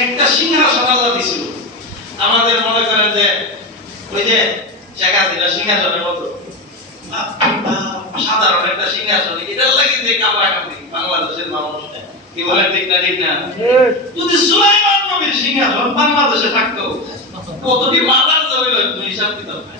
একটা সিংহাসন আল্লাহ দিছিল। আমাদের মনে করেন যে, ওই যে শেখ হাসিনা সিংহাসনের মতো। সাধারণ একটা সিংহাসন। এটার লাগে যে কামড়া বাংলাদেশের মানুষ। কি না সিংহাসন বাংলাদেশে থাকতো কতটি মাদার জমিল হিসাব কিতাব নাই।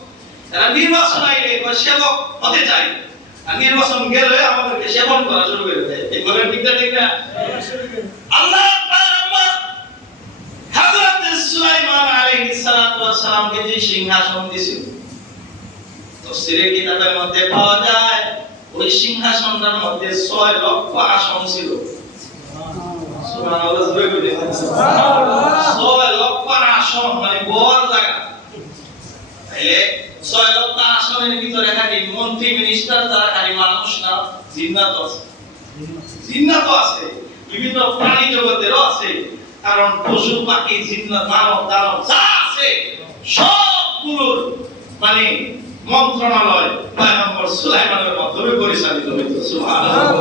এরা নির্বাচন আইলে সেবক হতে চাই আর নির্বাচন গেলে আমাদেরকে সেবন করা শুরু করে দেয়। এই বলেন ঠিক না ঠিক না আল্লাহ পয়গম্বর হযরত সুলাইমান আলাইহিস সালাতু ওয়াস সালামকে যে সিংহাসন দিছিল তফসিরে কিতাবের মধ্যে পাওয়া যায়? ওই সিংহাসনটার মধ্যে 6 লক্ষ আসন ছিল। সুবহানাল্লাহ জোরে বলে 6 লক্ষ আসন মানে বড় জায়গা। তাইলে 6 লক্ষ আসনের ভিতরে খালি মন্ত্রী মিনিস্টার তারা খালি মানুষ না জিন্নাত আছে। জিন্নাত আছে বিভিন্ন প্রাণী জগতেরও আছে। কারণ পশু পাখি জিন্নাত মানব দানব যা আছে সবগুলোর মানে মন্ত্রণালয় পয়গম্বর সুলাইমানের মাধ্যমে পরিচালিত হইতো সুবহানাল্লাহ।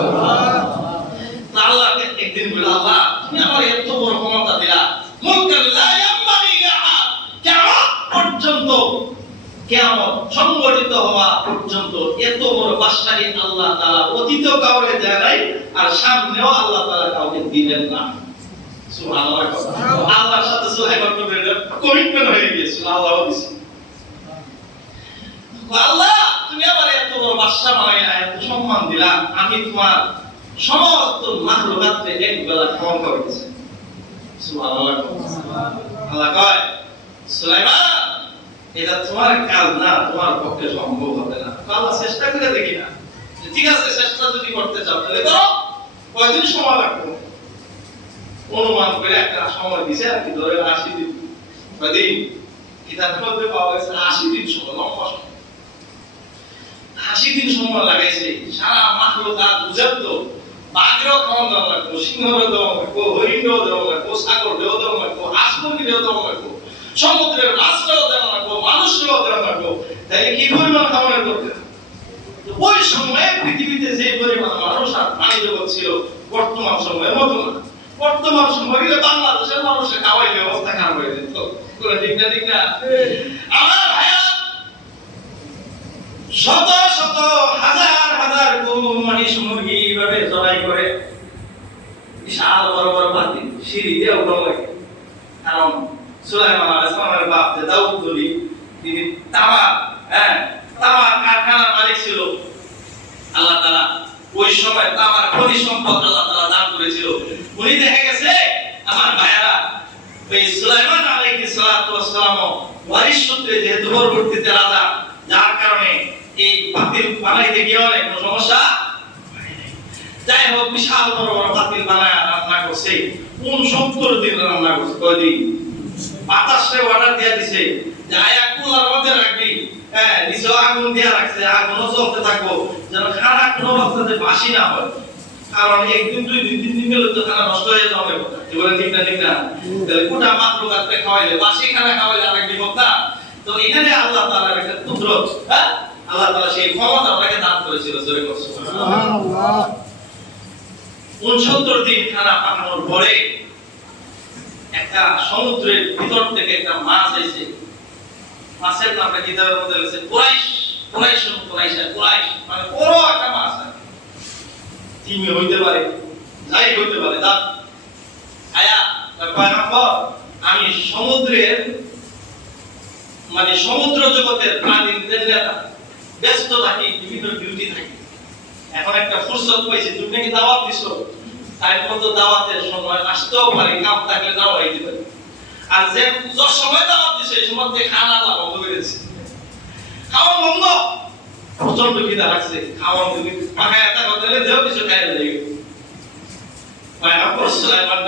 একদিন বলে আল্লাহ তুমি আমার এত বড় ক্ষমতা দিলা মুলকান লা ইয়ামবাগি লাহা কিয়ামত পর্যন্ত সংগঠিত হওয়া পর্যন্ত এত বড় আল্লাহ কাউকে দেয় নাই, আর সামনেও আল্লাহ কাউকে দিবেন না। আল্লাহর সাথে কমিটমেন্ট হয়ে আল্লাহ আল্লাহ, তুমি আমার এত বড় এত সম্মান দিলা, আমি তোমার সমস্ত মাহলুকাতকে এক বেলা খাওয়া করে দিছে। সুবহানাল্লাহ আল্লাহ কয়, সুলাইমান! এটা তোমার কাজ না, তোমার পক্ষে সম্ভব হবে না। তো আল্লাহ চেষ্টা করে দেখি না। ঠিক আছে, চেষ্টা যদি করতে চাও, তাহলে করো কয়দিন সময় লাগবে? অনুমান করে একটা সময় দিছে আর কি, ধরে আশি দিন। কয়দিন? কিতাবের মধ্যে পাওয়া গেছে আশি দিন সময়, লম্বা সময়। আশি দিন সময় লাগাইছে, সারা মাহলুকা বুঝেন তো, বাঘেরও খাওয়ান দেওয়া লাগবো, সিংহরও দেওয়া লাগবো হরিণও দেওয়া লাগবো সাগরেও দেওয়া লাগবো হাঁস মুরগিরেও দেওয়া লাগবো। সমুদ্রের মাছটাও দেওয়া লাগবো মানুষকেও দেওয়া লাগবো তাহলে কি পরিমাণ খাবারের করতে ওই সময়ে পৃথিবীতে যে পরিমাণ মানুষ আর প্রাণী জগৎ ছিল, বর্তমান সময়ের মতো না। বর্তমান সময়ে বাংলাদেশের মানুষের খাওয়াই ব্যবস্থা খারাপ হয়ে যেত। ঠিক না ঠিক না? আমার ভাইয়া, শত শত, হাজার হাজার গরু, মহিষ, মুরগি এইভাবে জবাই করে। বিশাল বড় বড় বাতি সিঁড়ি দিয়ে লাগে কারণ সুলাইমান আলাইহিস সালামের বাপ যে দাউদ নবী তিনি তামা হ্যাঁ তামার কারখানার মালিক ছিল। আল্লাহ তাআলা ওই সময় তামার খনি সম্পদ আল্লাহ তাআলা দান করেছিল। উনি দেখা গেছে, আমার ভাইয়ারা ওই সুলাইমান আলাইহিস সালাতু সালাম ওয়ারিশ সূত্রে যেহেতু পরবর্তীতে রাজা, যার কারণে এই বাতিল বানাইতে গিয়ে অনেক সমস্যা যাই হোক, বিশাল বড় বড় বাতিল বানায় রান্না করছে। কোন সত্তর দিন রান্না করছে? কয়দিন? বাতাসে অর্ডার দিয়ে দিছে যে আয়া কুলার মধ্যে রাখবি। হ্যাঁ নিচে আগুন দিয়ে রাখছে আগুনও চলতে থাকব। যেন খানা কোনো অবস্থাতে বাসি না হয়। কারণ একদিন দুই দিন তিন দিন গেলে তো খানা নষ্ট হয়ে যাবে। কি বলেন ঠিক না ঠিক না? তাহলে কোটা মাত্র কাটতে খাওয়াইলে বাসি খানা খাওয়াইলে আরেক বিপদ না তো এখানে আল্লাহ তাআলার একটা কুদরত হ্যাঁ? আল্লাহ তাআলা সেই ক্ষমতা ওনাকে দান করেছিল জোরে করছে উনসত্তর দিন খানা পাকানোর পরে একটা সমুদ্রের ভিতর থেকে একটা মাছ এসে মাছের নামটা কিতাবের মধ্যে লেগেছে কুরাইশ। কুরাইশ কুরাইশ কুরাইশ। মানে বড় একটা মাছ আর তিমি হইতে পারে যাই হইতে পারে দা আয়া পয়গম্বর আমি সমুদ্রের মানে সমুদ্র জগতের প্রাণীদের নেতা ব্যস্ত থাকি বিভিন্ন ডিউটি থাকি। এখন একটা ফুরসত পাইছি তুমি নাকি দাওয়াত দিছো? দাওয়াতের সময় আসতেও পারে থাকলে পারে আর যে যত সময় দাওয়াত দিছে সময় খানা খাওয়া প্রচণ্ড খিদা লাগছে, খাওয়া কথা হলে দেও কিছু খাই লাগে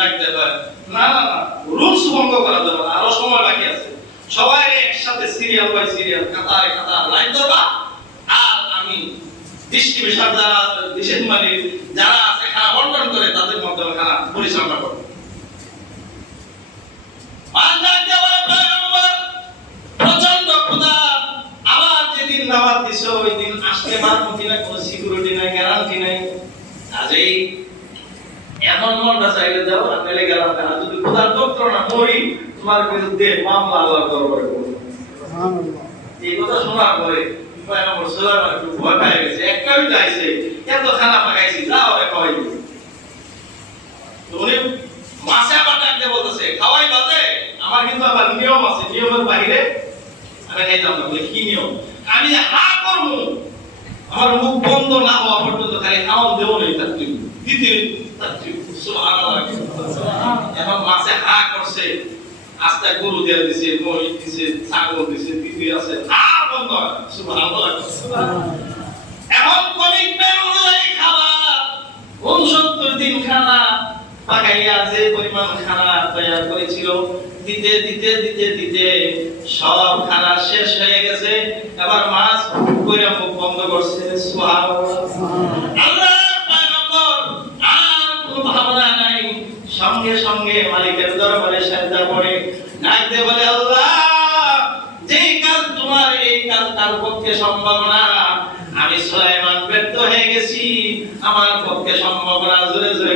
ডাকতে না না না, রুলস ভঙ্গ করা যাবে আরও সময় বাকি আছে। সবাই একসাথে সিরিয়াল বাই সিরিয়াল কাতারে কাতার, লাইন আমি দৃষ্টি বিশাল যারা বিশেষ মানে যারা আছে খানা বন্টন করে তাদের মাধ্যমে খানা পরিচালনা করবে। পাঞ্জাব যাওয়ার পয়গম্বর প্রচণ্ড ক্ষুধা। আবার যেদিন দাওয়াত দিছো ওই দিন আসতে পারব কিনা কোনো সিকিউরিটি নাই গ্যারান্টি নাই। কাজেই এমন মনটা চাইলে যাও পেলে গেলাম কেন যদি ক্ষুধার যন্ত্রণা মরি তোমার বিরুদ্ধে মামলা আল্লাহ দরবারে করব এই কথা শোনার পরে পয়গম্বর সুলাইমান একটু ভয় পেয়ে গেছে একটাই চাইছে এত খানা পাকাইছি যাও খাওয়াই উনি মাছে আবার ডাকতে বলতেছে খাওয়াই বাদে আমার কিন্তু আবার নিয়ম আছে নিয়মের বাইরে আমি খাইতাম না বলে কি নিয়ম আমি হা করব আমার মুখ বন্ধ না হওয়া পর্যন্ত খালি খাওয়ান দেবো নেই তার তুই দ্বিতীয় তার তুই। এখন মাছে হা করছে আস্তে গরু দিয়ে দিছে মহিষ দিছে ছাগল দিছে দিদি আছে আর বন্ধ। এখন কমিটমেন্ট অনুযায়ী দিন খানা পাকাইয়া যে পরিমাণ খানা তৈরি করেছিল, দিতে দিতে দিতে দিতে সব খানা শেষ হয়ে গেছে। এবার মাছ বন্ধ করছে। সঙ্গে সঙ্গে মালিকের দরবারে সাজদা করে। ডাকতে বলে, আল্লাহ যেই কাজ তোমার এই কাজ তার পক্ষে সম্ভব না। আমি সুলাইমান ব্যর্থ হয়ে গেছি। আমার পক্ষে সম্ভব না। জোরে জোরে